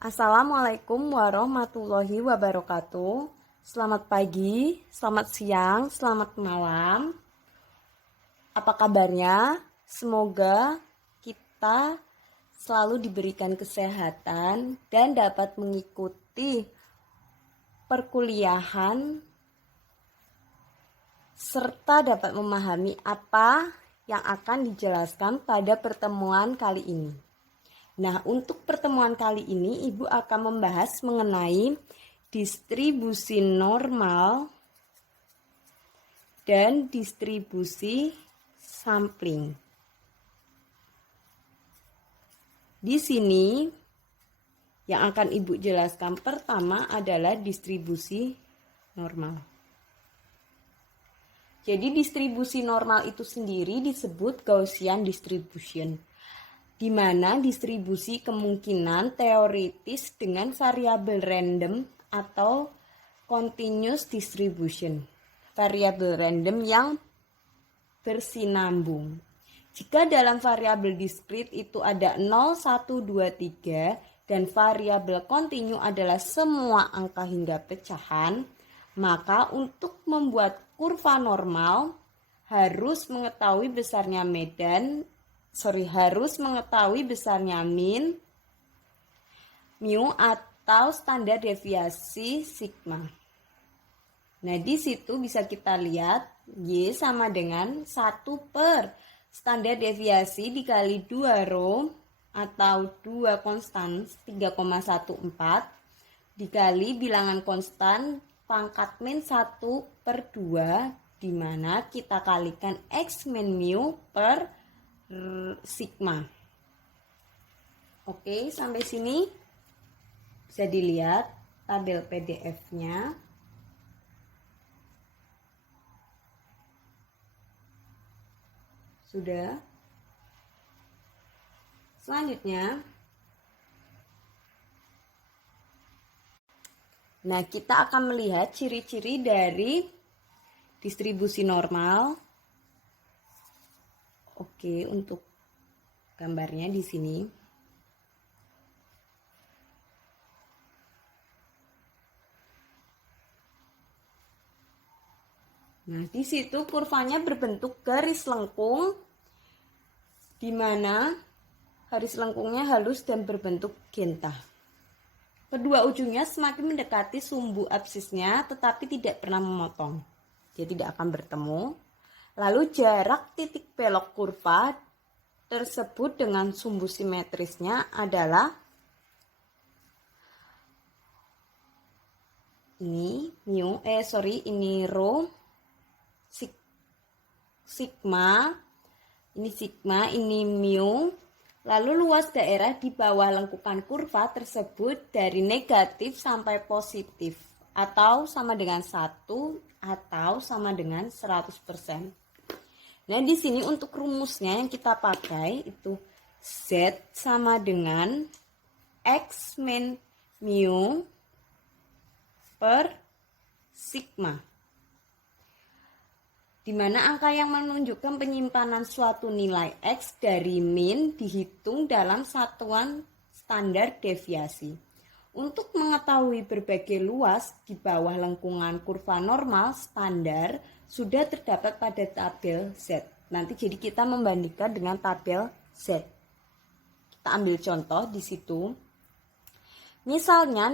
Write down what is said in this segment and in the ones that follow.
Assalamualaikum warahmatullahi wabarakatuh. Selamat pagi, selamat siang, selamat malam. Apa kabarnya? Semoga kita selalu diberikan kesehatan dan dapat mengikuti perkuliahan serta dapat memahami apa yang akan dijelaskan pada pertemuan kali ini. Nah, untuk pertemuan kali ini Ibu akan membahas mengenai distribusi normal dan distribusi sampling. Di sini yang akan Ibu jelaskan pertama adalah distribusi normal. Jadi distribusi normal itu sendiri disebut Gaussian distribution, di mana distribusi kemungkinan teoritis dengan variabel random atau continuous distribution, variabel random yang bersinambung. Jika dalam variabel discrete itu ada 0, 1, 2, 3 dan variabel kontinu adalah semua angka hingga pecahan, maka untuk membuat kurva normal harus mengetahui besarnya min, mu atau standar deviasi sigma. Nah, di situ bisa kita lihat Y sama dengan 1 per standar deviasi dikali 2 rho atau 2 konstan 3,14 dikali bilangan konstan pangkat min 1 per 2, di mana kita kalikan X min mu per sigma. Oke, sampai sini bisa dilihat tabel PDF-nya. Sudah. Selanjutnya, nah, kita akan melihat ciri-ciri dari distribusi normal. Oke, untuk gambarnya di sini. Nah, di situ kurvanya berbentuk garis lengkung, di mana garis lengkungnya halus dan berbentuk genta. Kedua ujungnya semakin mendekati sumbu absisnya, tetapi tidak pernah memotong. Jadi tidak akan bertemu. Lalu jarak titik belok kurva tersebut dengan sumbu simetrisnya adalah ini rho, sigma, ini mu. Lalu luas daerah di bawah lengkungan kurva tersebut dari negatif sampai positif, atau sama dengan 1 atau sama dengan 100%. Nah, di sini untuk rumusnya yang kita pakai itu Z sama dengan X min mu per sigma, di mana angka yang menunjukkan penyimpanan suatu nilai X dari min dihitung dalam satuan standar deviasi. Untuk mengetahui berbagai luas di bawah lengkungan kurva normal standar sudah terdapat pada tabel Z. Nanti jadi kita membandingkan dengan tabel Z. Kita ambil contoh di situ. Misalnya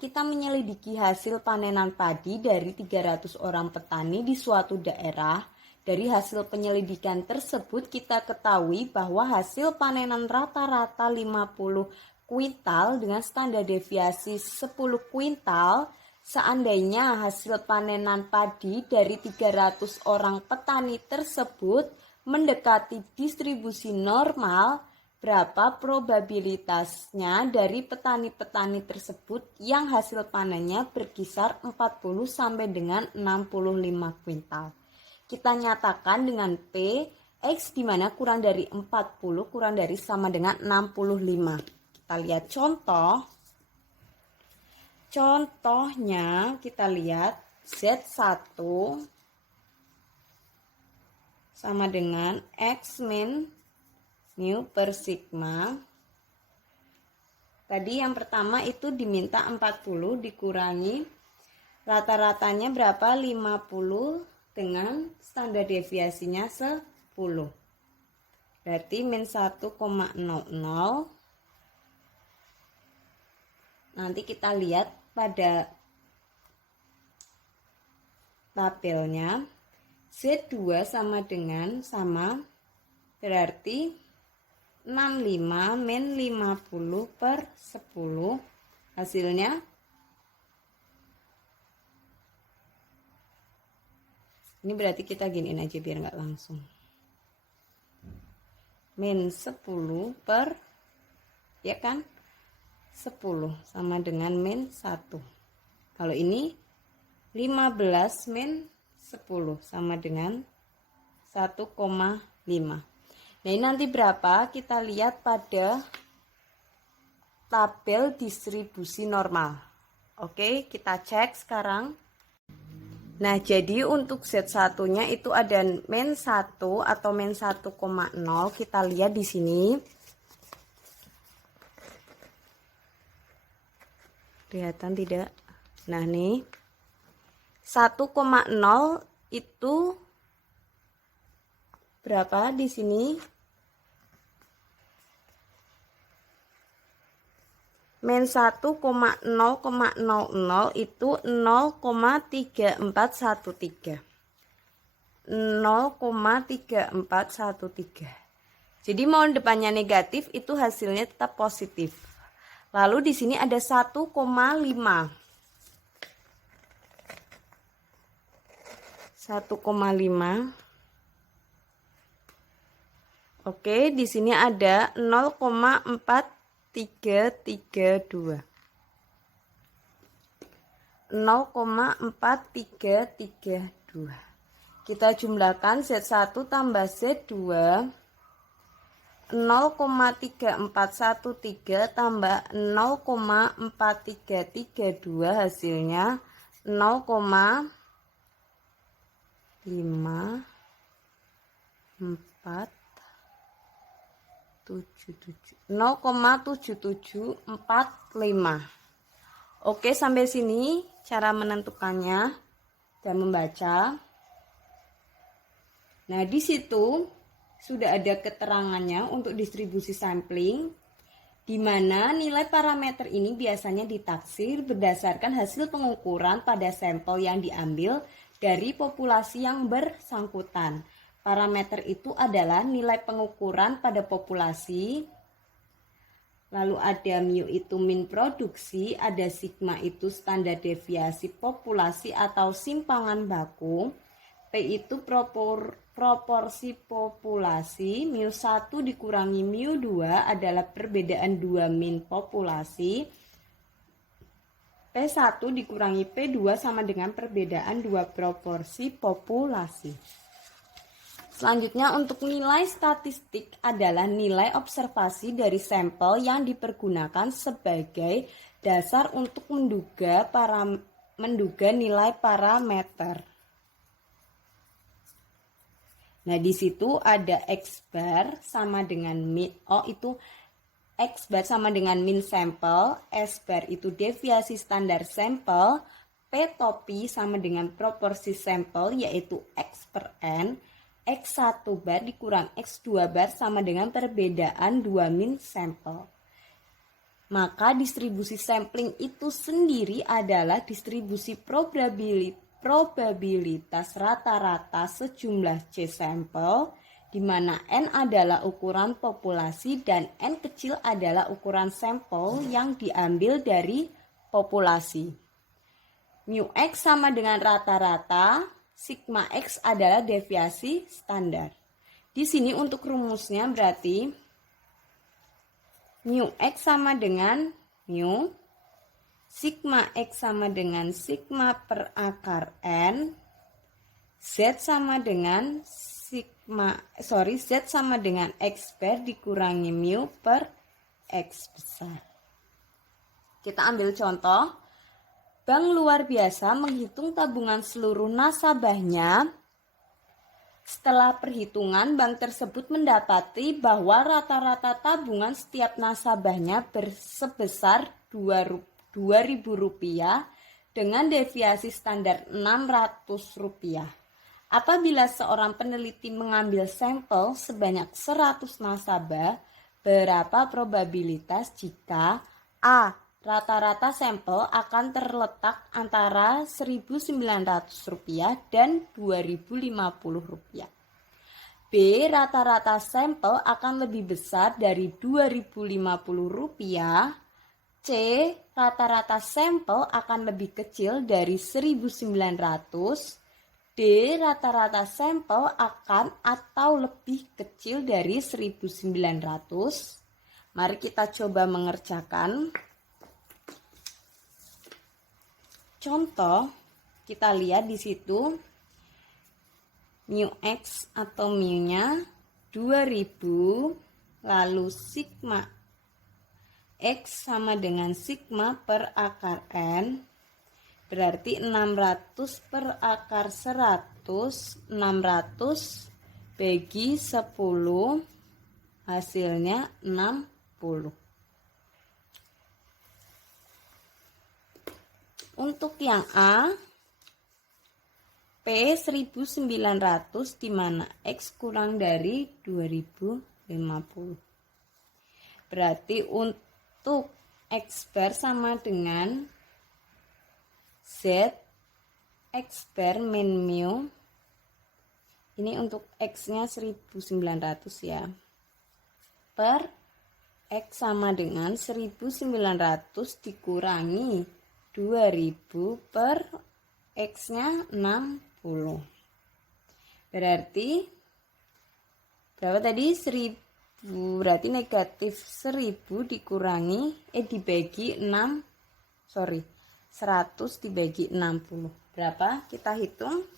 kita menyelidiki hasil panenan padi dari 300 orang petani di suatu daerah. Dari hasil penyelidikan tersebut kita ketahui bahwa hasil panenan rata-rata 50 kuintal dengan standar deviasi 10 kuintal. Seandainya hasil panenan padi dari 300 orang petani tersebut mendekati distribusi normal, berapa probabilitasnya dari petani-petani tersebut yang hasil panennya berkisar 40 sampai dengan 65 kuintal. Kita nyatakan dengan P, X di mana kurang dari 40 kurang dari sama dengan 65. Kita lihat contoh. Contohnya kita lihat Z1 sama dengan X min mu per sigma Tadi yang pertama itu diminta 40 dikurangi rata-ratanya berapa? 50 dengan standar deviasinya 10. Berarti min 1,00. Nanti kita lihat pada tabelnya. Z2 sama berarti 65 min 50 per 10. Hasilnya ini berarti kita giniin aja biar nggak langsung. Min 10 per, ya kan, 10 sama dengan min 1. Kalau ini 15 min 10 sama dengan 1,5. Nah ini nanti berapa? Kita lihat pada tabel distribusi normal. Oke, kita cek sekarang. Nah, jadi untuk Z1-nya itu ada min 1 atau min 1,0. Kita lihat di sini. Kelihatan tidak? Nah, nih. 1,0 itu berapa di sini? Min 1,0,00 itu 0,3413. 0,3413. Jadi mau depannya negatif itu hasilnya tetap positif. Lalu di sini ada 1,5. 1,5. Oke, di sini ada 0,4332. 0,4332. Kita jumlahkan Z1 tambah Z2. 0,3413 tambah 0,4332 hasilnya 0,7745. Oke, sampai sini cara menentukannya dan membaca. Nah, di situ sudah ada keterangannya untuk distribusi sampling, di mana nilai parameter ini biasanya ditaksir berdasarkan hasil pengukuran pada sampel yang diambil dari populasi yang bersangkutan. Parameter itu adalah nilai pengukuran pada populasi, lalu ada mu itu min produksi, ada sigma itu standar deviasi populasi atau simpangan baku, P itu proporsi populasi, mu1 dikurangi mu2 adalah perbedaan 2 min populasi, P1 dikurangi P2 sama dengan perbedaan 2 proporsi populasi. Selanjutnya untuk nilai statistik adalah nilai observasi dari sampel yang dipergunakan sebagai dasar untuk menduga nilai parameter. Nah, di situ ada X bar sama dengan min, X bar sama dengan min sampel, S bar itu deviasi standar sampel, P topi sama dengan proporsi sampel yaitu X per N, X1 bar dikurang X2 bar sama dengan perbedaan 2 min sampel. Maka distribusi sampling itu sendiri adalah distribusi probabilitas rata-rata sejumlah C sampel, di mana N adalah ukuran populasi dan N kecil adalah ukuran sampel yang diambil dari populasi. Mu X sama dengan rata-rata, sigma X adalah deviasi standar. Di sini untuk rumusnya berarti mu X sama dengan mu, sigma X sama dengan sigma per akar N, Z sama dengan Z sama dengan X bar dikurangi mu per X besar. Kita ambil contoh. Bank luar biasa menghitung tabungan seluruh nasabahnya Setelah perhitungan, bank tersebut mendapati bahwa rata-rata tabungan setiap nasabahnya sebesar Rp2.000 dengan deviasi standar Rp600. Apabila seorang peneliti mengambil sampel sebanyak 100 nasabah, berapa probabilitas jika A. Rata-rata sampel akan terletak antara Rp1.900 dan Rp2.050. B. Rata-rata sampel akan lebih besar dari Rp2.050. C. Rata-rata sampel akan lebih kecil dari 1.900. D. Rata-rata sampel akan atau lebih kecil dari 1.900. Mari kita coba mengerjakan. Contoh, kita lihat di situ mu X atau mu-nya 2000, lalu sigma X sama dengan sigma per akar N, berarti 600 per akar 100, 600 bagi 10, hasilnya 60. Untuk yang A, P 1.900 di mana X kurang dari 2050. Berarti untuk X bar sama dengan Z X bar min mu. Ini untuk X-nya 1.900 ya. Per X sama dengan 1.900 dikurangi 2000 per X-nya 60. Berarti berapa tadi? 1000. Berarti negatif 1000 dikurangi dibagi 100 dibagi 60. Berapa? Kita hitung.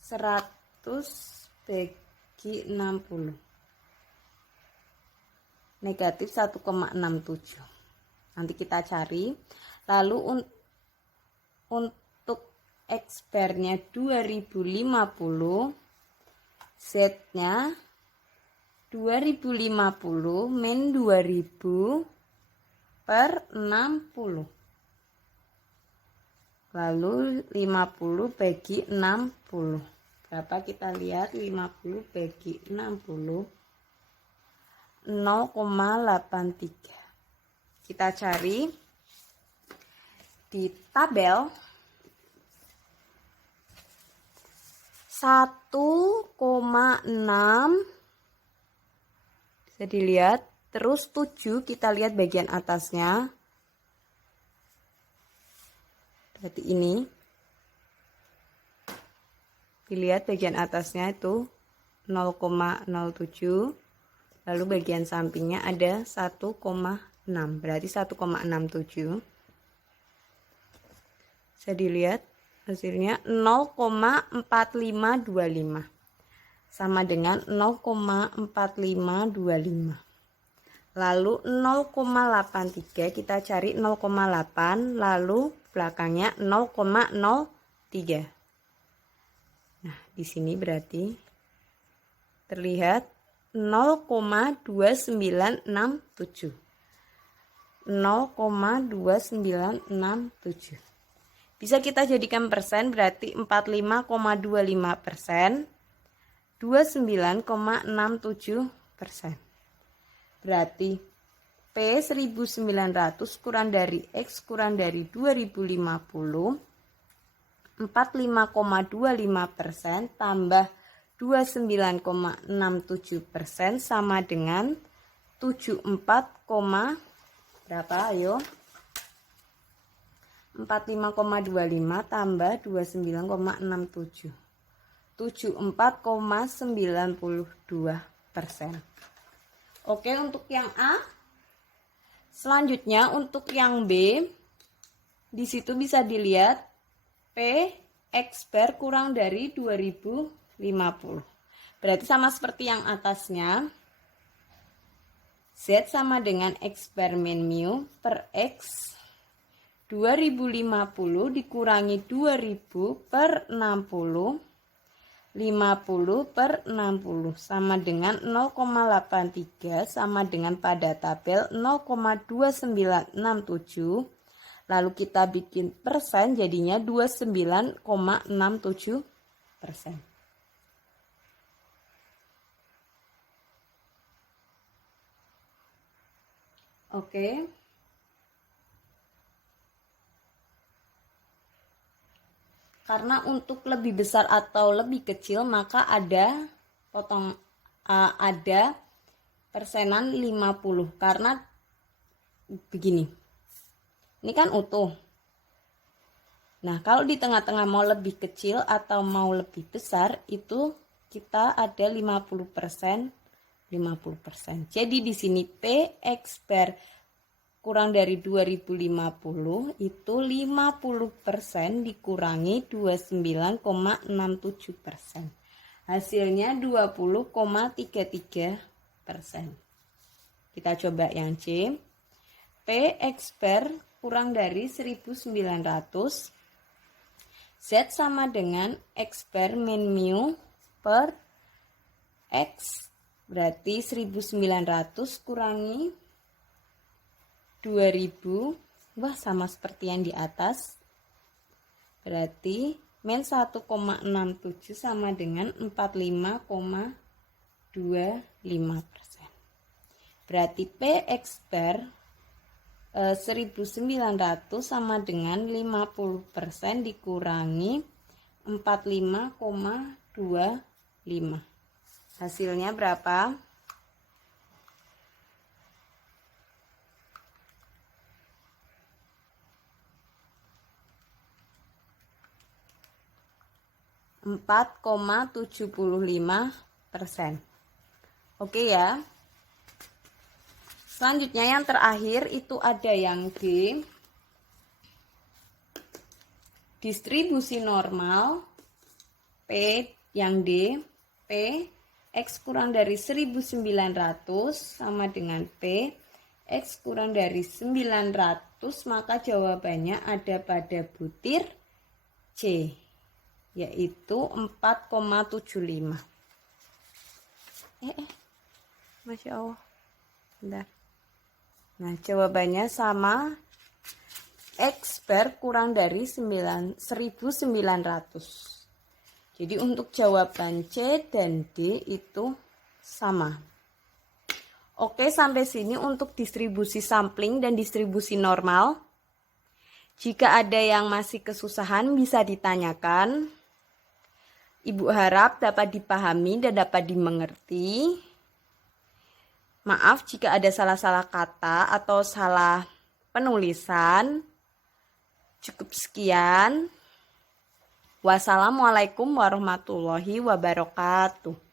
100 bagi 60. Negatif 1,67. Nanti kita cari. Lalu untuk X bar-nya 2050, Z-nya 2050 min 2000 per 60. Lalu 50 bagi 60. Berapa kita lihat? 50 bagi 60. 0,83. Kita cari di tabel 1,6 bisa dilihat. Terus 7 kita lihat bagian atasnya. Berarti ini. Dilihat bagian atasnya itu 0,07. Lalu bagian sampingnya ada 1,6. Berarti 1,67. Bisa dilihat hasilnya 0,4525. Sama dengan 0,4525. Lalu 0,83 kita cari 0,8, lalu belakangnya 0,03. Nah, di sini berarti terlihat 0,2967. 0,2967. Bisa kita jadikan persen, berarti 45,25%, 29,67%. Berarti P 1.900 kurang dari X kurang dari 2050, 45,25% tambah 29,67% sama dengan 74, berapa? Ayo. 45,25 tambah 29,67. 74,92%. Oke, untuk yang A. Selanjutnya untuk yang B, di situ bisa dilihat P X bar kurang dari 2050. Berarti sama seperti yang atasnya. Z sama dengan X bar min mu per X 2050 dikurangi 2000 per 60, 50 per 60 sama dengan 0,83 sama dengan pada tabel 0,2967. Lalu kita bikin persen jadinya 29,67%. Oke. Karena untuk lebih besar atau lebih kecil maka ada persenan 50 karena begini. Ini kan utuh. Nah, kalau di tengah-tengah mau lebih kecil atau mau lebih besar, itu kita ada 50%, 50%. Jadi di sini PX per kurang dari 2050 itu 50% dikurangi 29,67%. Hasilnya 20,33%. Kita coba yang C. PX per kurang dari 1900, Z sama dengan X per min mu per X, berarti 1900 kurangi 2000, wah sama seperti yang di atas, berarti min 1,67 sama dengan 45,25%. Berarti PX per 1900 sama dengan 50% dikurangi 45,25. Hasilnya berapa? %4,75%. Oke ya. Selanjutnya yang terakhir itu ada yang D. Distribusi normal P yang D. P X kurang dari 1900 sama dengan P X kurang dari 900, maka jawabannya ada pada butir C, yaitu 4,75. Masya Allah. Bentar. Nah, jawabannya sama, X per kurang dari 1900. Jadi untuk jawaban C dan D itu sama. Oke, sampai sini untuk distribusi sampling dan distribusi normal. Jika ada yang masih kesusahan bisa ditanyakan. Ibu harap dapat dipahami dan dapat dimengerti. Maaf jika ada salah-salah kata atau salah penulisan. Cukup sekian. Wassalamualaikum warahmatullahi wabarakatuh.